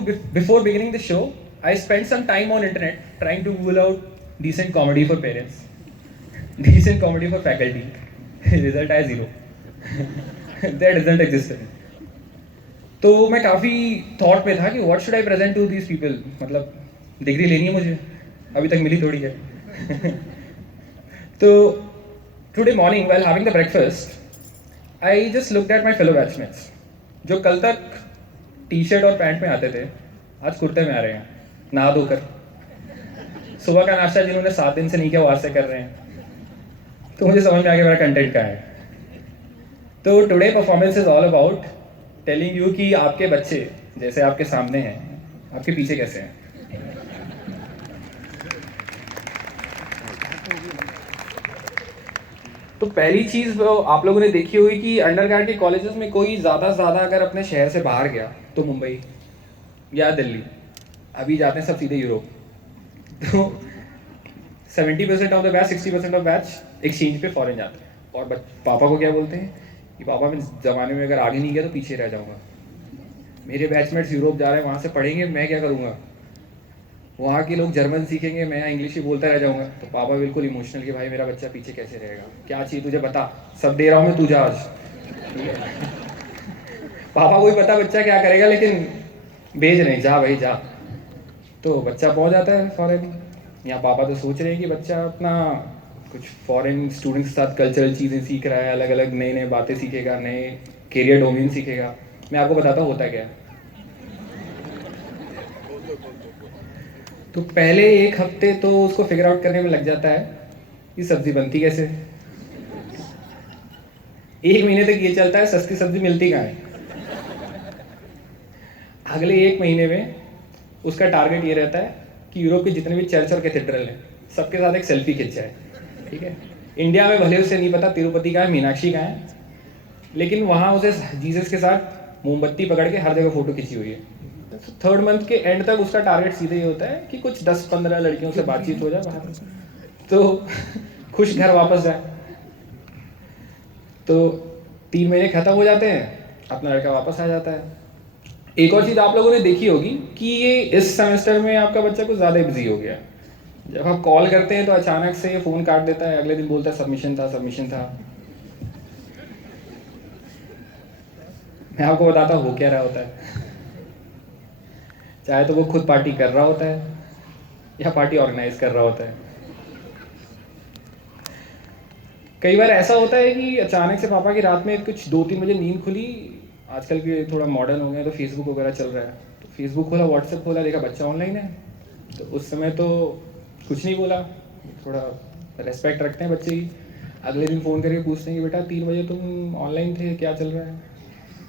before beginning the show, I spent some time on internet trying to Google out decent comedy for parents, decent comedy for faculty. Result आया zero. That doesn't exist. तो मैं काफ़ी thought में था कि what should I present to these people, मतलब degree लेनी है मुझे, अभी तक मिली थोड़ी है. तो today morning while having the breakfast I just looked at my fellow batchmates जो कल तक टी शर्ट और पैंट में आते थे, आज कुर्ते में आ रहे हैं नहा धोकर. सुबह का नाश्ता जिन्होंने 7 दिन से नहीं किया वो आज से कर रहे हैं. तो मुझे समझ में आ गया मेरा कंटेंट क्या है. तो today performance is all about telling you कि आपके बच्चे जैसे आपके सामने हैं, आपके पीछे कैसे हैं. तो पहली चीज़ आप लोगों ने देखी होगी कि अंडरग्रेड के कॉलेजेस में कोई ज़्यादा से ज़्यादा अगर अपने शहर से बाहर गया तो मुंबई या दिल्ली, अभी जाते हैं सब सीधे यूरोप. तो 70% of the batch 60% of batch exchange पे फॉरेन जाते हैं. और पापा को क्या बोलते हैं कि पापा मैं ज़माने में अगर आगे नहीं गया तो पीछे रह जाऊँगा. मेरे बैचमेट्स यूरोप जा रहे हैं, वहाँ से पढ़ेंगे, मैं क्या करूँगा. वहाँ के लोग जर्मन सीखेंगे, मैं इंग्लिश ही बोलता रह जाऊँगा. तो पापा बिल्कुल इमोशनल कि भाई मेरा बच्चा पीछे कैसे रहेगा, क्या चाहिए तुझे बता, सब दे रहा हूँ मैं, तू जा आज. पापा को भी पता बच्चा क्या करेगा, लेकिन भेज नहीं, जा भाई जा. तो बच्चा पहुँच जाता है फॉरेन. यहाँ पापा तो सोच रहे हैं कि बच्चा अपना कुछ फॉरेन स्टूडेंट्स के साथ कल्चरल चीज़ें सीख रहा है, अलग अलग नए नए बातें सीखेगा, नए करियर डोमेन सीखेगा. मैं आपको बताता हूँ होता क्या है. तो पहले 1 हफ्ते तो उसको फिगर आउट करने में लग जाता है कि सब्जी बनती कैसे. 1 महीने तक ये चलता है सस्ती सब्जी मिलती कहाँ है. अगले 1 महीने में उसका टारगेट ये रहता है कि यूरोप के जितने भी चर्च और कैथेड्रल हैं सबके साथ एक सेल्फी खिंचा है. ठीक है, इंडिया में भले उसे नहीं पता तिरुपति का है, मीनाक्षी का है, लेकिन वहाँ उसे जीसस के साथ मोमबत्ती पकड़ के हर जगह फोटो खिंची हुई है. 3rd मंथ के एंड तक उसका टारगेट सीधे ये होता है कि कुछ 10-15 लड़कियों से बातचीत हो जाए बाहर, तो खुश घर वापस जाए. तो 3 महीने खत्म हो जाते हैं, अपना लड़का वापस आ जाता है. एक और चीज़ आप लोगों ने देखी होगी कि ये इस सेमेस्टर में आपका बच्चा कुछ ज़्यादा बिजी हो गया. जब आप कॉल करते हैं तो अचानक से ये फ़ोन काट देता है, अगले दिन बोलता है सबमिशन था. मैं आपको बताता हूँ वो क्या रहा होता है. चाहे तो वो खुद पार्टी कर रहा होता है या पार्टी ऑर्गेनाइज कर रहा होता है. कई बार ऐसा होता है कि अचानक से पापा की रात में कुछ 2-3 बजे नींद खुली. आजकल के थोड़ा मॉडर्न हो गए तो फेसबुक वगैरह चल रहा है, तो फेसबुक खोला, व्हाट्सएप खोला, देखा बच्चा ऑनलाइन है. तो उस समय तो कुछ नहीं बोला, थोड़ा रेस्पेक्ट रखते हैं बच्चे की. अगले दिन फ़ोन करके पूछते हैं कि बेटा 3 बजे तुम ऑनलाइन थे, क्या चल रहा है.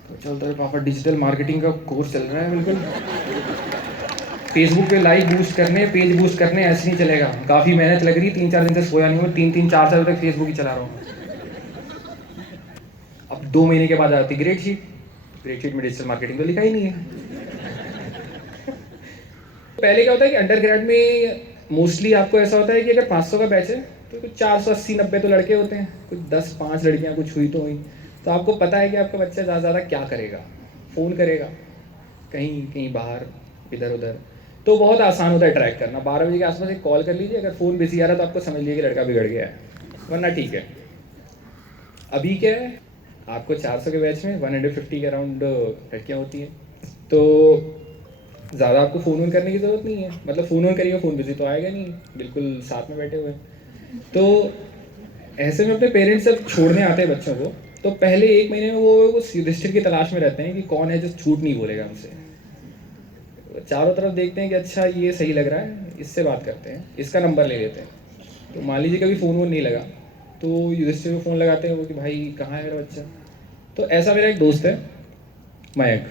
तो चलता है पापा डिजिटल मार्केटिंग का कोर्स चल रहा है. बिल्कुल फेसबुक पे लाइव बूस्ट करने, पेज बूस्ट करने, ऐसे नहीं चलेगा, काफ़ी मेहनत लग रही, 3-4 दिन से सोया नहीं हूँ, 3-4 साल तक फेसबुक ही चला रहा हूँ. अब 2 महीने के बाद आती ग्रेड शीट में डिजिटल मार्केटिंग तो लिखा ही नहीं है. पहले क्या होता है कि अंडर ग्रेड में मोस्टली आपको ऐसा होता है कि अगर 500 का बैच है तो कुछ 480-90 तो लड़के होते हैं, कुछ 10-5 लड़कियाँ कुछ हुई तो हुई. तो आपको पता है कि आपका बच्चा ज़्यादा क्या करेगा, फ़ोन करेगा कहीं बाहर इधर उधर. तो बहुत आसान होता है ट्रैक करना. 12 बजे के आसपास एक कॉल कर लीजिए, अगर फ़ोन बिजी आ रहा है तो आपको समझ लीजिए कि लड़का बिगड़ गया है, वरना ठीक है. अभी क्या है, आपको 400 के बैच में 150 के अराउंड लड़कियाँ होती हैं. तो ज़्यादा आपको फ़ोन ऑन करने की ज़रूरत नहीं है, मतलब फ़ोन ऑन करिएगा, फ़ोन बिजी तो आएगा नहीं, बिल्कुल साथ में बैठे हुए हैं. तो ऐसे में अपने पेरेंट्स जब छोड़ने आते हैं बच्चों को, तो पहले 1 महीने में वो उस युधिष्ठिर की तलाश में रहते हैं कि कौन है जो झूठ नहीं बोलेगा हमसे. चारों तरफ देखते हैं कि अच्छा ये सही लग रहा है, इससे बात करते हैं, इसका नंबर ले लेते हैं. तो मान लीजिए कभी फ़ोन वोन नहीं लगा तो युधिष्ठिर को फ़ोन लगाते हैं वो कि भाई कहाँ है मेरा बच्चा. तो ऐसा मेरा एक दोस्त है मयंक.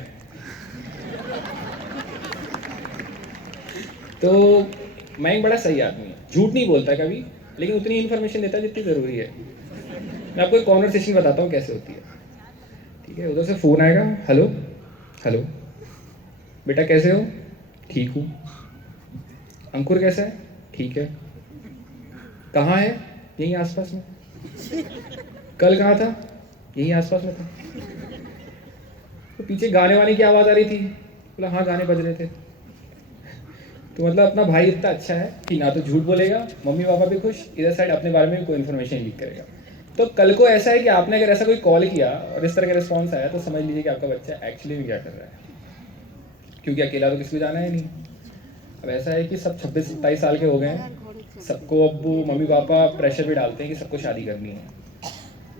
तो मयंक बड़ा सही आदमी है, झूठ नहीं बोलता कभी, लेकिन उतनी इन्फॉर्मेशन देता है जितनी ज़रूरी है. मैं आपको एक कॉन्वर्सेशन बताता हूँ कैसे होती है. ठीक है, उधर से फ़ोन आएगा, हेलो बेटा कैसे हो, ठीक हूँ. अंकुर कैसा है, ठीक है. कहाँ है, यहीं आसपास में. कल कहाँ था, यहीं आसपास में था. तो पीछे गाने वाने की आवाज़ आ रही थी, बोला हाँ गाने बज रहे थे। तो मतलब अपना भाई इतना अच्छा है कि ना तो झूठ बोलेगा, मम्मी पापा भी खुश, इधर साइड अपने बारे में भी कोई इन्फॉर्मेशन लीक करेगा। तो कल को ऐसा है कि आपने अगर ऐसा कोई कॉल किया और इस तरह का रिस्पॉन्स आया तो समझ लीजिए कि आपका बच्चा एक्चुअली में क्या कर रहा है, क्योंकि अकेला तो किसी को जाना है नहीं। अब ऐसा है कि सब 26-27 साल के हो गए हैं, सबको अब मम्मी पापा प्रेशर भी डालते हैं कि सबको शादी करनी है।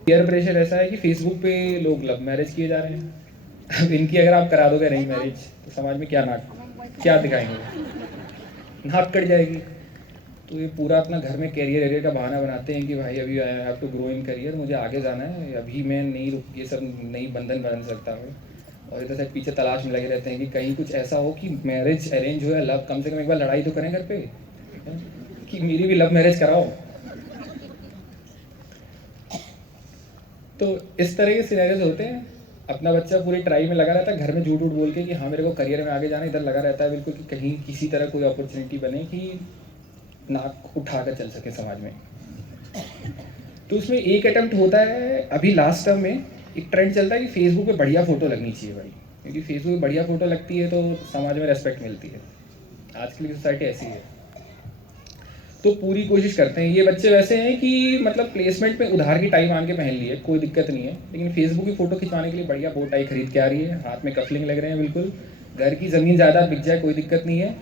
पीयर प्रेशर ऐसा है कि फेसबुक पे लोग लव मैरिज किए जा रहे हैं। अब इनकी अगर आप करा दोगे अरेंज मैरिज तो समाज में क्या क्या दिखाएंगे, नाक कट जाएगी। तो ये पूरा अपना घर में कैरियर का बहाना बनाते हैं कि भाई अभी I have to grow in career, मुझे आगे जाना है, अभी मैं नहीं रुक ये सब नई बंधन बन सकता हूँ। और इधर से पीछे तलाश में लगे रहते हैं कि कहीं कुछ ऐसा हो कि मैरिज अरेंज हो या लव, कम से कम एक बार लड़ाई तो करें घर पे कि मेरी भी लव मैरिज कराओ। तो इस तरह के सिनेरियोज होते हैं। अपना बच्चा पूरी ट्राई में लगा रहता है, घर में झूठ बोल के कि हाँ मेरे को करियर में आगे जाना, इधर लगा रहता है बिल्कुल कि कहीं किसी तरह कोई अपॉर्चुनिटी बने कि नाक उठा कर चल सके समाज में। तो उसमें एक अटेम्प्ट होता है, अभी लास्ट टर्म में एक ट्रेंड चलता है कि फेसबुक पे बढ़िया फोटो लगनी चाहिए भाई, क्योंकि फेसबुक पे बढ़िया फोटो लगती है तो समाज में रेस्पेक्ट मिलती है। आजकल की सोसाइटी ऐसी है। तो पूरी कोशिश करते हैं। ये बच्चे वैसे हैं कि मतलब प्लेसमेंट में उधार की टाई मांग के पहन लिए, कोई दिक्कत नहीं है, लेकिन फेसबुक की फ़ोटो खिंचवाने के लिए बढ़िया बोट टाई खरीद के आ रही है, हाथ में कफलिंग लग रहे हैं बिल्कुल, घर की ज़मीन ज़्यादा बिक जाए कोई दिक्कत नहीं है,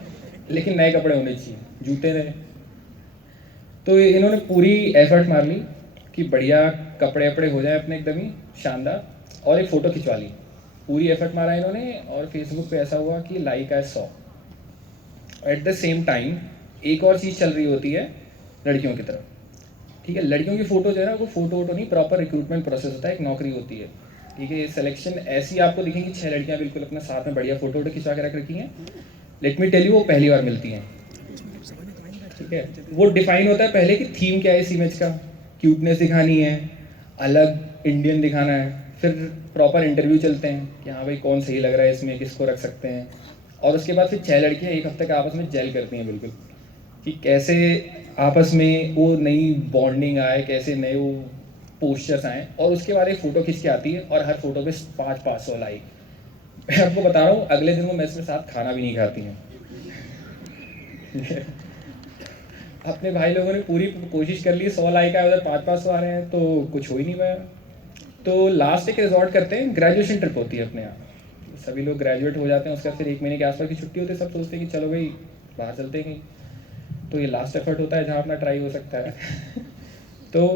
लेकिन नए कपड़े होने चाहिए, जूते नए। तो इन्होंने पूरी एफर्ट मार ली कि बढ़िया कपड़े वपड़े हो जाए अपने एकदम ही शानदार, और एक फ़ोटो खिंचवा ली। पूरी एफर्ट मारा इन्होंने, और फेसबुक पे ऐसा हुआ कि लाइक आए 100। एट द सेम टाइम एक और चीज़ चल रही होती है लड़कियों की तरफ, ठीक है। लड़कियों की फ़ोटो जो है ना, वो फ़ोटो वोटो नहीं, प्रॉपर रिक्रूटमेंट प्रोसेस होता है, एक नौकरी होती है, ठीक है। सिलेक्शन ऐसी आपको दिखेंगी 6 लड़कियां बिल्कुल अपने साथ में बढ़िया फ़ोटो वोटो खिंचवा के रख रखी हैं। लेट मी टेल यू, वो पहली बार मिलती हैं, ठीक है। वो डिफाइन होता है पहले कि थीम क्या है इस इमेज का, क्यूटनेस दिखानी है, अलग इंडियन दिखाना है, फिर प्रॉपर इंटरव्यू चलते हैं कि हाँ भाई कौन सही लग रहा है इसमें, किसको रख सकते हैं। और उसके बाद फिर 6 लड़कियाँ एक हफ्ते का आपस में जेल करती हैं बिल्कुल, कि कैसे आपस में वो नई बॉन्डिंग आए, कैसे नए वो पोस्चर्स आए, और उसके बाद एक फ़ोटो खींच के आती है और हर फोटो पे 500-500 लाइक। मैं आपको बता रहा हूँ अगले दिन वो मेस में साथ खाना भी नहीं खाती हैं। अपने भाई लोगों ने पूरी कोशिश कर ली, 100 लाइक आए, उधर 500-500 आ रहे हैं, तो कुछ हो ही नहीं पाया। तो लास्ट एक रिजॉर्ट करते हैं, ग्रेजुएशन ट्रिप होती है अपने यहाँ, सभी लोग ग्रेजुएट हो जाते हैं, उसका फिर 1 महीने के आसपास की छुट्टी होती है, सब सोचते हैं कि चलो भाई बाहर चलते हैं कहीं। तो ये लास्ट एफर्ट होता है जहाँ अपना ट्राई हो सकता है। तो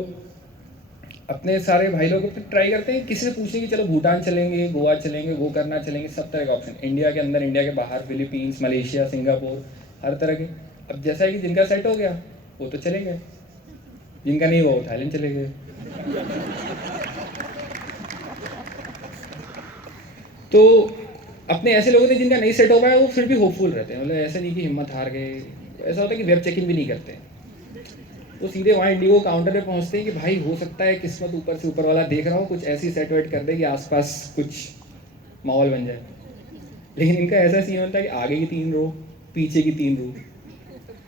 अपने सारे भाई लोग ट्राई करते हैं, किसी से पूछें कि चलो भूटान चलेंगे, गोवा चलेंगे, गोकर्णा चलेंगे, सब तरह के ऑप्शन, इंडिया के अंदर, इंडिया के बाहर, फिलीपींस, मलेशिया, सिंगापुर, हर तरह के। अब जैसा है कि जिनका सेट हो गया वो तो चले गए, जिनका नहीं हुआ वो थाईलैंड चले गए। तो अपने ऐसे लोगों ने जिनका नहीं सेट हो पाया वो फिर भी होपफुल रहते हैं, मतलब ऐसा नहीं कि हिम्मत हार गए। ऐसा होता है कि वेब चेकिंग भी नहीं करते, वो सीधे वहाँ इंडिगो काउंटर पे पहुँचते हैं कि भाई हो सकता है किस्मत ऊपर से ऊपर वाला देख रहा हो, कुछ ऐसी सेट वेट कर दे कि आसपास कुछ माहौल बन जाए। लेकिन इनका ऐसा सीन होता है कि आगे की 3 रो, पीछे की 3 रो,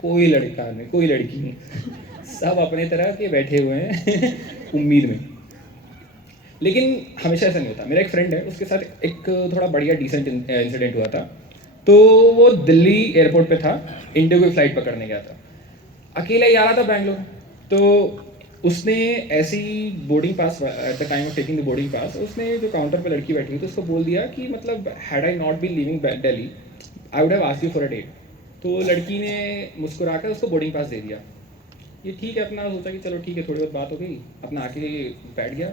कोई लड़का नहीं, कोई लड़की नहीं, सब अपने तरह के बैठे हुए हैं उम्मीद में। लेकिन हमेशा ऐसा नहीं होता। मेरा एक फ्रेंड है, उसके साथ एक थोड़ा बढ़िया डिसेंट इंसिडेंट हुआ था। तो वो दिल्ली एयरपोर्ट पे था, इंडिगो की फ़्लाइट पकड़ने गया था, अकेला ही आ रहा था बैंगलोर। तो उसने ऐसे ही boarding pass, at the time of taking the boarding pass, उसने जो काउंटर पे लड़की बैठी हुई थी उसको बोल दिया कि मतलब had I not been living Delhi I would have asked you for a date. तो लड़की ने मुस्कुराकर उसको बोर्डिंग पास दे दिया। ये ठीक है, अपना सोचा कि चलो ठीक है, थोड़ी बहुत बात हो गई, अपना आके बैठ गया।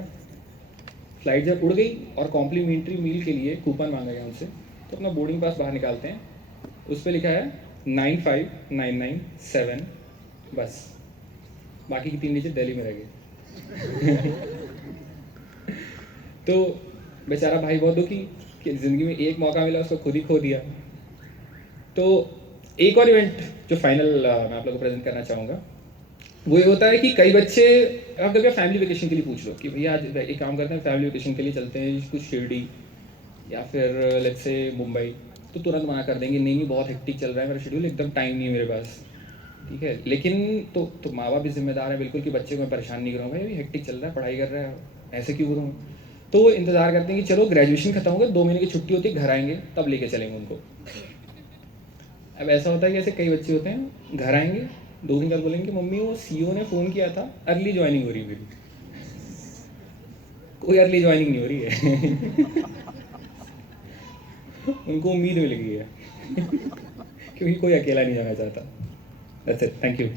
फ्लाइट जब उड़ गई और कॉम्प्लीमेंट्री मील के लिए कूपन मांगा गया उनसे, तो अपना बोर्डिंग पास बाहर निकालते हैं, उस पर लिखा है 95997, बस बाकी की 3 डिजिट दिल्ली में रह गए। तो बेचारा भाई बहुत दुखी कि ज़िंदगी में एक मौका मिला, उसको खुद ही खो दिया। तो एक और इवेंट जो फाइनल मैं आप लोगों को प्रेजेंट करना चाहूँगा, वो ये होता है कि कई बच्चे, आप कभी फैमिली वेकेशन के लिए पूछ लो कि भैया आज एक काम करते हैं, फैमिली वेकेशन के लिए चलते हैं कुछ शिरडी या फिर लेट्स से मुंबई, तो तुरंत मना कर देंगे, नहीं नहीं बहुत हेक्टिक चल रहा है मेरा शेड्यूल, एकदम टाइम नहीं है मेरे पास, ठीक है। लेकिन तो माँ बाप भी जिम्मेदार है बिल्कुल कि बच्चे को मैं परेशान नहीं करूँ, भाई अभी हेक्टिक चल रहा है, पढ़ाई कर रहा है, ऐसे क्यों करूँ। तो इंतज़ार करते हैं कि चलो ग्रेजुएशन खत्म होगा, 2 महीने की छुट्टी होती है, घर आएंगे तब लेके चलेंगे उनको। अब ऐसा होता है कि ऐसे कई बच्चे होते हैं, घर आएंगे 2 दिन बाद बोलेंगे मम्मी वो सीईओ ने फ़ोन किया था, अर्ली ज्वाइनिंग हो रही है मेरी। कोई अर्ली ज्वाइनिंग नहीं हो रही है उनको उम्मीद मिल गई है क्योंकि कोई अकेला नहीं जाना चाहता। That's it, thank you.